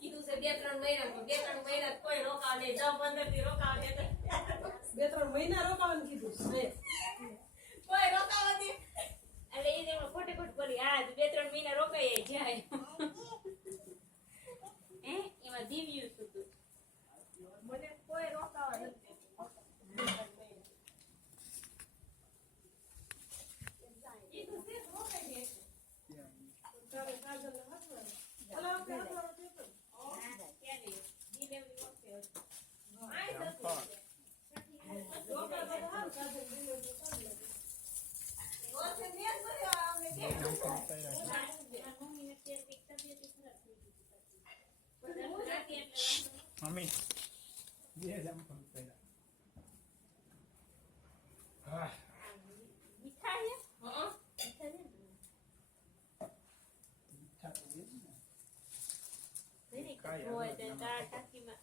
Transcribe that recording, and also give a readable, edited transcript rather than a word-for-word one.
કીધું છે 2-3 મહિના કોઈ રોકાવ નહીં 10-15 થી રોકાવ નહીં 2-3 મહિના રોકાવાનું કીધું છે કોઈ રોકાવ નહીં એટલે એ જેમ ખોટે ખોટ બોલી આ 2-3 મહિના રોકાય જાય એમાં દીવ્યું હતું મને કોઈ રોકાવ નહીં મમ્મી બે જમ પણ પહેલા હા મીઠા છે હા મીઠા તો એ જ ને નહીં હોય તો ટાંકીમાં